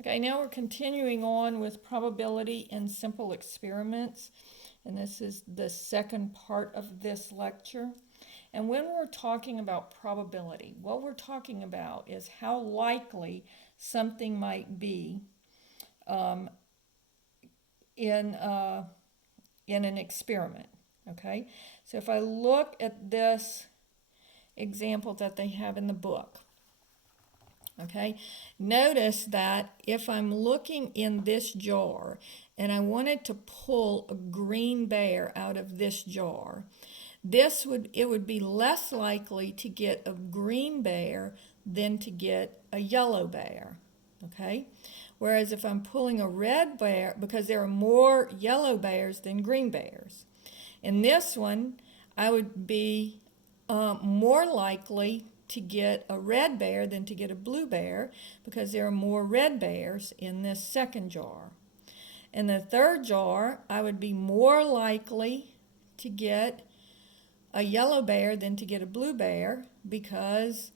Okay, now we're continuing on with probability in simple experiments, and this is the second part of this lecture. And when we're talking about probability, what we're talking about is how likely something might be um, in, uh, in an experiment. Okay, so if I look at this example that they have in the book, okay, notice that if I'm looking in this jar and I wanted to pull a green bear out of this jar, it would be less likely to get a green bear than to get a yellow bear. Okay, whereas if I'm pulling a red bear, because there are more yellow bears than green bears, in this one I would be more likely to get a red bear than to get a blue bear, because there are more red bears in this second jar. In the third jar, I would be more likely to get a yellow bear than to get a blue bear, because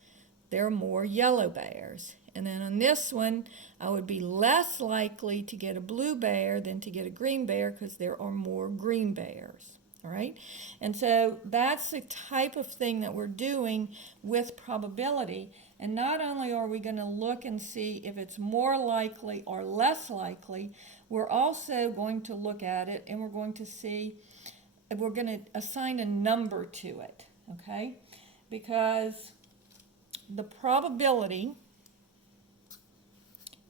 there are more yellow bears. And then on this one, I would be less likely to get a blue bear than to get a green bear, because there are more green bears. All right? And so that's the type of thing that we're doing with probability. And not only are we going to look and see if it's more likely or less likely, we're also going to look at it and we're going to see, we're going to assign a number to it, okay? Because the probability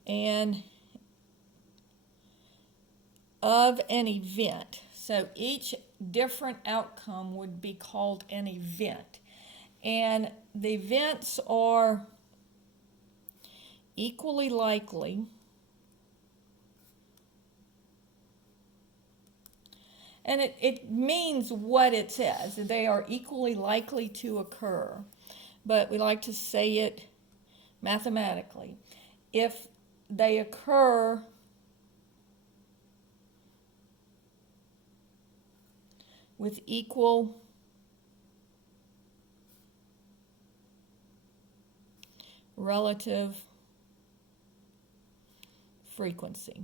and of an event, so each different outcome would be called an event. And the events are equally likely and it means what it says. They are equally likely to occur, but we like to say it mathematically. If they occur with equal relative frequency.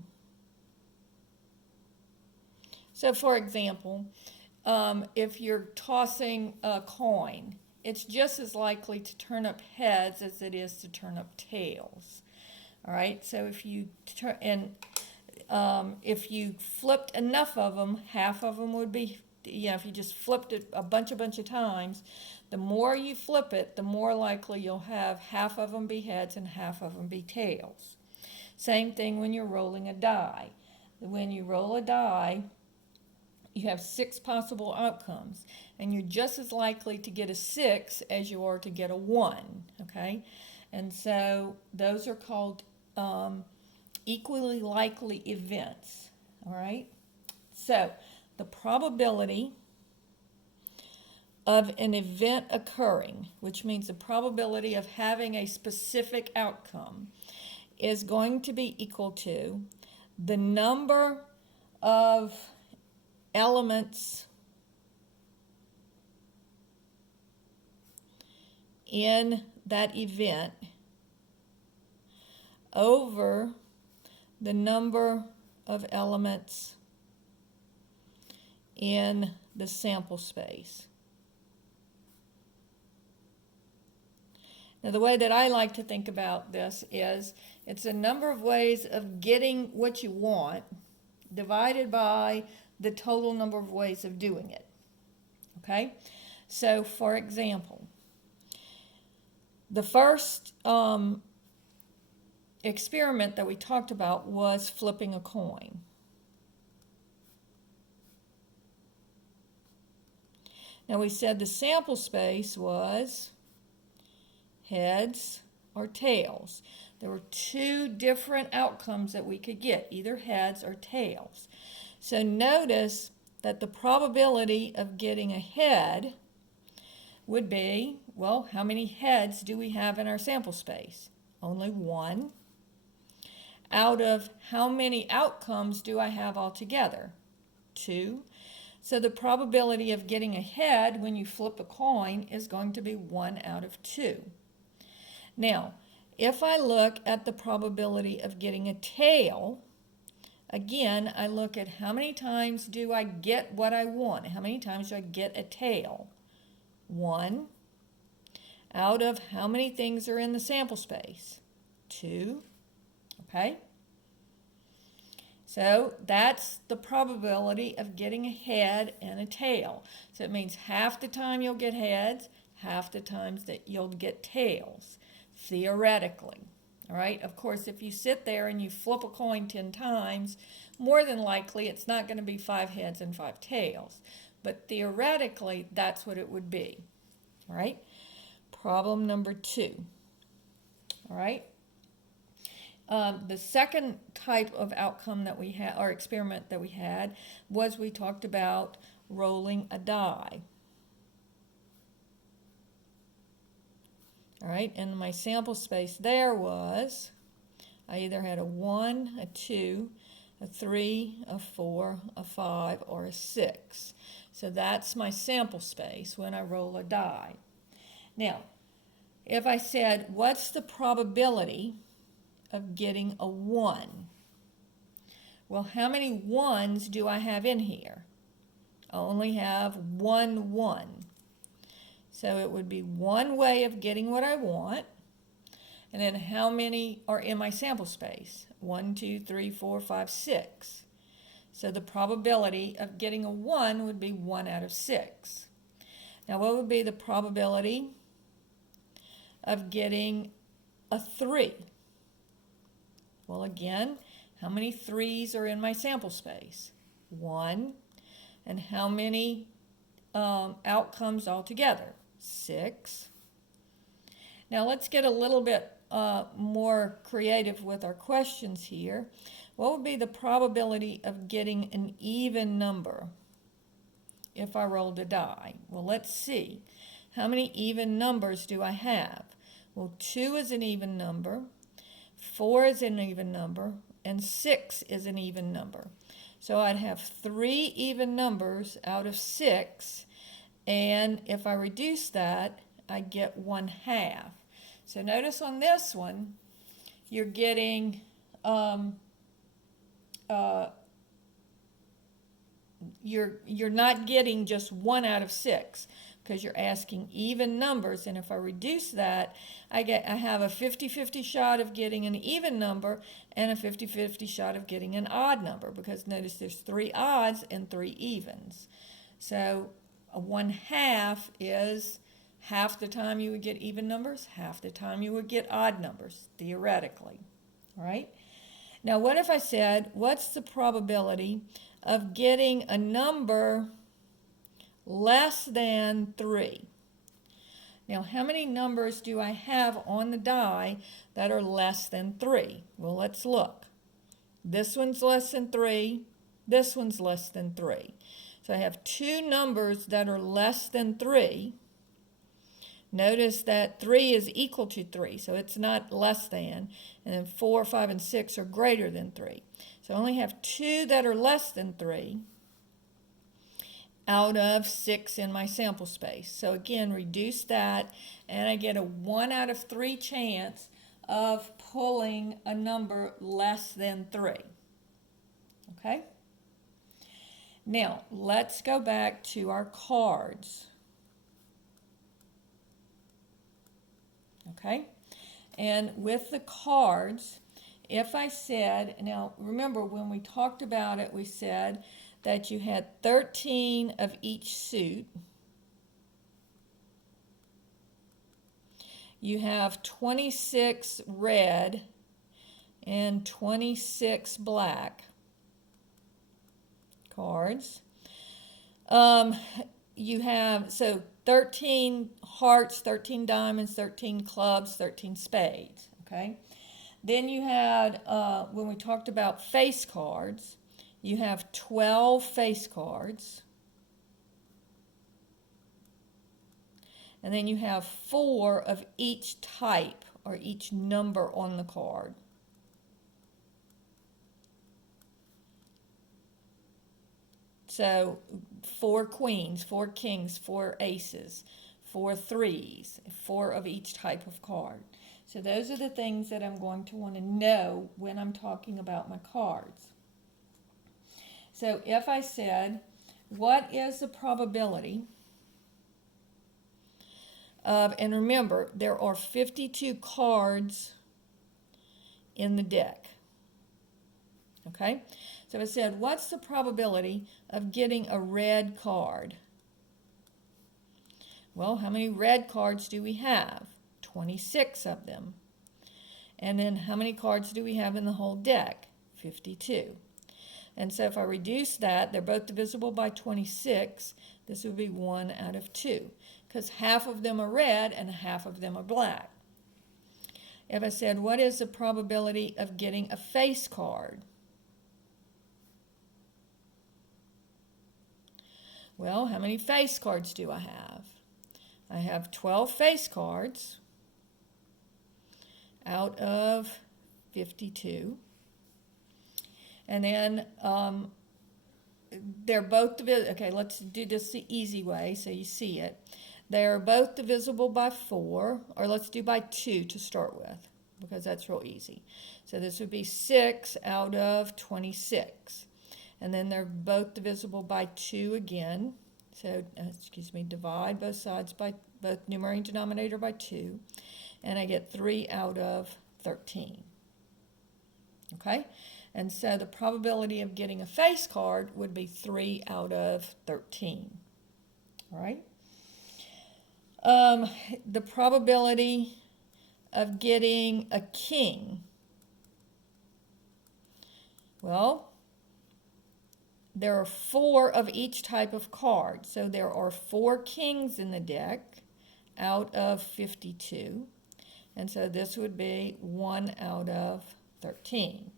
So for example, if you're tossing a coin, it's just as likely to turn up heads as it is to turn up tails. All right, so if you if you flipped enough of them, half of them would be, if you just flipped it a bunch of times, the more you flip it, the more likely you'll have half of them be heads and half of them be tails. Same thing when you're rolling a die. When you roll a die, you have 6 possible outcomes, and you're just as likely to get a 6 as you are to get a 1, okay? And so those are called equally likely events, all right? So the probability of an event occurring, which means the probability of having a specific outcome, is going to be equal to the number of elements in that event over the number of elements in the sample space. Now, the way that I like to think about this is it's a number of ways of getting what you want divided by the total number of ways of doing it. Okay? So, for example, the first experiment that we talked about was flipping a coin. Now, we said the sample space was heads or tails. There were 2 different outcomes that we could get, either heads or tails. So notice that the probability of getting a head would be, well, how many heads do we have in our sample space? Only 1. Out of how many outcomes do I have altogether? 2. So the probability of getting a head when you flip a coin is going to be 1 out of 2. Now, if I look at the probability of getting a tail, again, I look at how many times do I get what I want? How many times do I get a tail? 1. Out of how many things are in the sample space? 2. Okay? So that's the probability of getting a head and a tail. So it means half the time you'll get heads, half the times that you'll get tails, theoretically. All right? Of course, if you sit there and you flip a coin 10 times, more than likely it's not going to be 5 heads and 5 tails. But theoretically, that's what it would be. All right? Problem number 2. All right? The second type of outcome that we had, or experiment that we had, was we talked about rolling a die. All right, and my sample space there was, I either had a 1, a 2, a 3, a 4, a 5, or a 6. So that's my sample space when I roll a die. Now, if I said, what's the probability of getting a 1? Well, how many 1s do I have in here? I only have 1 1. So it would be one way of getting what I want. And then how many are in my sample space? 1, 2, 3, 4, 5, 6. So the probability of getting a 1 would be 1 out of 6. Now what would be the probability of getting a 3? Well, again, how many 3s are in my sample space? 1. And how many outcomes altogether? 6. Now let's get a little bit more creative with our questions here. What would be the probability of getting an even number if I rolled a die? Well, let's see. How many even numbers do I have? Well, 2 is an even number, 4 is an even number, and 6 is an even number. So I'd have 3 even numbers out of 6, and if I reduce that, I get 1/2. So notice on this one, you're getting you're not getting just 1 out of 6 because you're asking even numbers, and if I reduce that, I have a 50-50 shot of getting an even number and a 50-50 shot of getting an odd number, because notice there's 3 odds and 3 evens. So a 1/2 is half the time you would get even numbers, half the time you would get odd numbers, theoretically. All right? Now, what if I said, what's the probability of getting a number less than 3? Now, how many numbers do I have on the die that are less than 3? Well, let's look. This one's less than 3. This one's less than 3. So I have 2 numbers that are less than 3. Notice that 3 is equal to 3, so it's not less than. And then 4, 5, and 6 are greater than 3. So I only have 2 that are less than 3 out of 6 in my sample space. So again, reduce that, and I get a 1 out of 3 chance of pulling a number less than 3. Okay? Now, let's go back to our cards. Okay? And with the cards, if I said, now remember when we talked about it, we said that you had 13 of each suit. You have 26 red and 26 black cards. You have, so 13 hearts, 13 diamonds, 13 clubs, 13 spades, okay? Then you had, when we talked about face cards, you have 12 face cards. And then you have 4 of each type or each number on the card. So 4 queens, 4 kings, 4 aces, 4 threes, 4 of each type of card. So those are the things that I'm going to want to know when I'm talking about my cards. So if I said, what is the probability of, and remember, there are 52 cards in the deck. Okay? So I said, what's the probability of getting a red card? Well, how many red cards do we have? 26 of them. And then how many cards do we have in the whole deck? 52. And so if I reduce that, they're both divisible by 26. This would be 1 out of 2, because half of them are red and half of them are black. If I said, what is the probability of getting a face card? Well, how many face cards do I have? I have 12 face cards out of 52. And then they're both divisible. Okay, let's do this the easy way so you see it. They are both divisible by 4, or let's do by 2 to start with, because that's real easy. So this would be 6 out of 26. And then they're both divisible by 2 again. So, divide both sides by, both numerator and denominator by 2. And I get 3 out of 13. Okay? And so the probability of getting a face card would be 3 out of 13. All right? The probability of getting a king. Well, there are 4 of each type of card. So there are 4 kings in the deck out of 52. And so this would be 1 out of 13.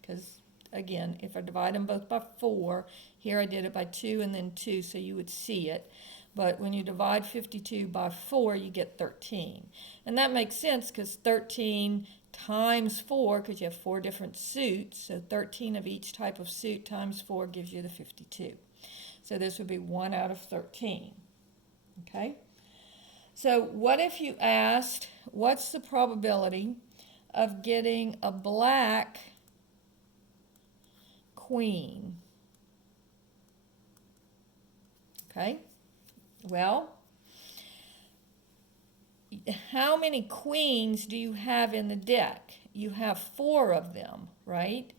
Because, again, if I divide them both by 4, here I did it by 2 and then 2, so you would see it. But when you divide 52 by 4, you get 13. And that makes sense because 13 times 4, because you have 4 different suits, so 13 of each type of suit times 4 gives you the 52. So this would be 1 out of 13. Okay? So what if you asked, what's the probability of getting a black queen? Okay? Well, how many queens do you have in the deck? You have 4 of them, right?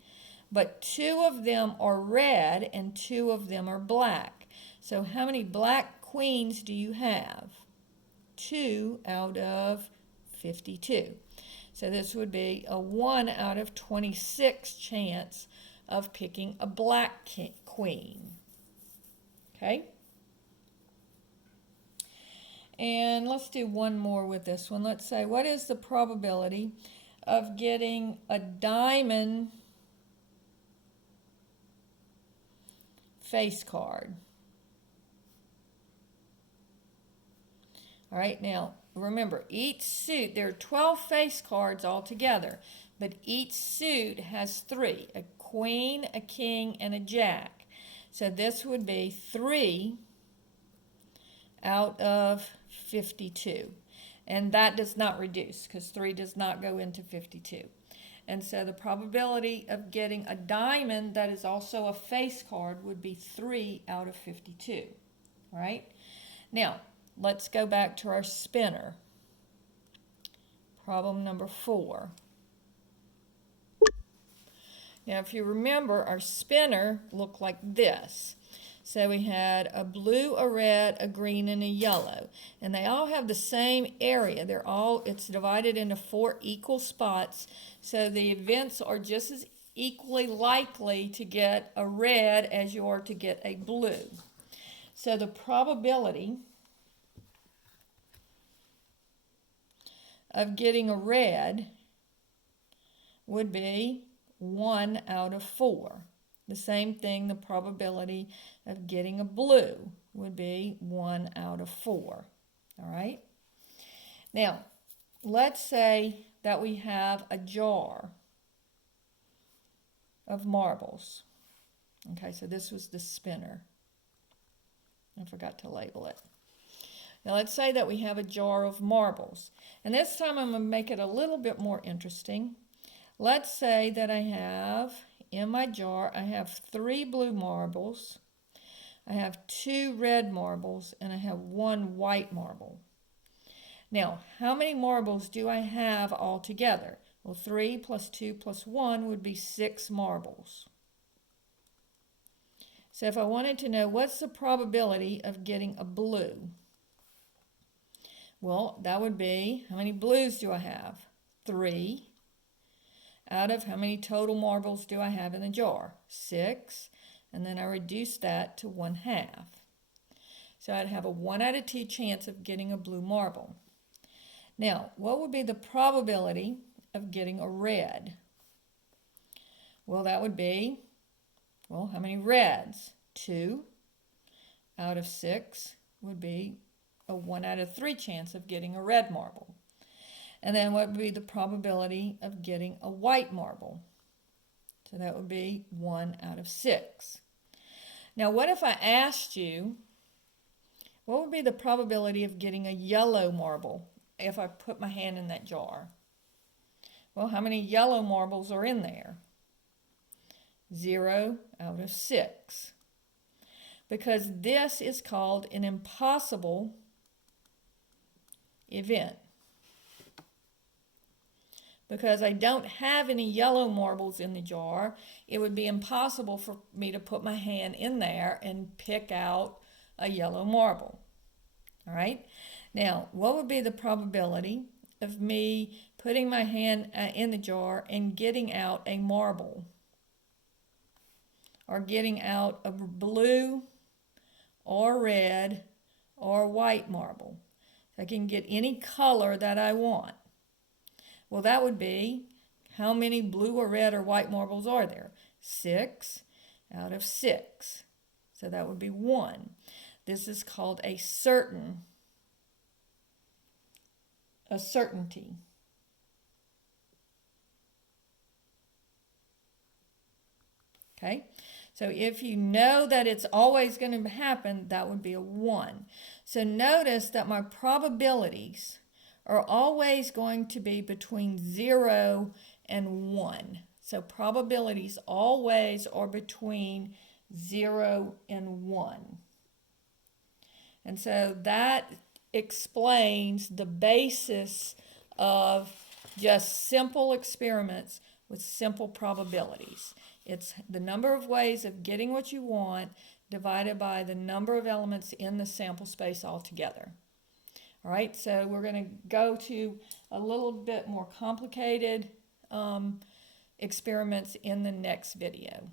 But 2 of them are red and 2 of them are black. So how many black queens do you have? 2 out of 52. So this would be a 1 out of 26 chance of picking a black queen. Okay? And let's do one more with this one. Let's say, what is the probability of getting a diamond face card? All right, now remember, each suit, there are 12 face cards altogether, but each suit has 3, a queen, a king, and a jack. So this would be 3 out of 52. And that does not reduce because 3 does not go into 52. And so the probability of getting a diamond that is also a face card would be 3 out of 52. All right? Now, let's go back to our spinner. Problem number 4. Now, if you remember, our spinner looked like this. So we had a blue, a red, a green, and a yellow. And they all have the same area. It's divided into 4 equal spots. So the events are just as equally likely to get a red as you are to get a blue. So the probability of getting a red would be 1 out of 4. The same thing, the probability of getting a blue would be 1 out of 4. All right? Now, let's say that we have a jar of marbles. Okay, so this was the spinner. I forgot to label it. Now let's say that we have a jar of marbles. And this time I'm going to make it a little bit more interesting. Let's say that I have, in my jar, I have 3 blue marbles, I have 2 red marbles, and I have 1 white marble. Now, how many marbles do I have all together? Well, 3 plus 2 plus 1 would be 6 marbles. So if I wanted to know what's the probability of getting a blue, well, that would be, how many blues do I have? 3 out of how many total marbles do I have in the jar? 6, and then I reduce that to 1/2. So I'd have a 1 out of 2 chance of getting a blue marble. Now, what would be the probability of getting a red? Well, that would be, well, how many reds? 2 out of 6 would be a 1 out of 3 chance of getting a red marble. And then what would be the probability of getting a white marble? So that would be 1 out of 6. Now, what if I asked you, what would be the probability of getting a yellow marble if I put my hand in that jar? Well, how many yellow marbles are in there? 0 out of 6. Because this is called an impossible event. Because I don't have any yellow marbles in the jar, it would be impossible for me to put my hand in there and pick out a yellow marble. All right? Now, what would be the probability of me putting my hand in the jar and getting out a marble? Or getting out a blue or red or white marble? I can get any color that I want. Well, that would be, how many blue or red or white marbles are there? 6 out of 6. So that would be 1. This is called a certainty. Okay? So if you know that it's always going to happen, that would be a 1. So notice that my probabilities are always going to be between 0 and 1. So probabilities always are between 0 and 1. And so that explains the basis of just simple experiments with simple probabilities. It's the number of ways of getting what you want divided by the number of elements in the sample space altogether. All right, so we're going to go to a little bit more complicated experiments in the next video.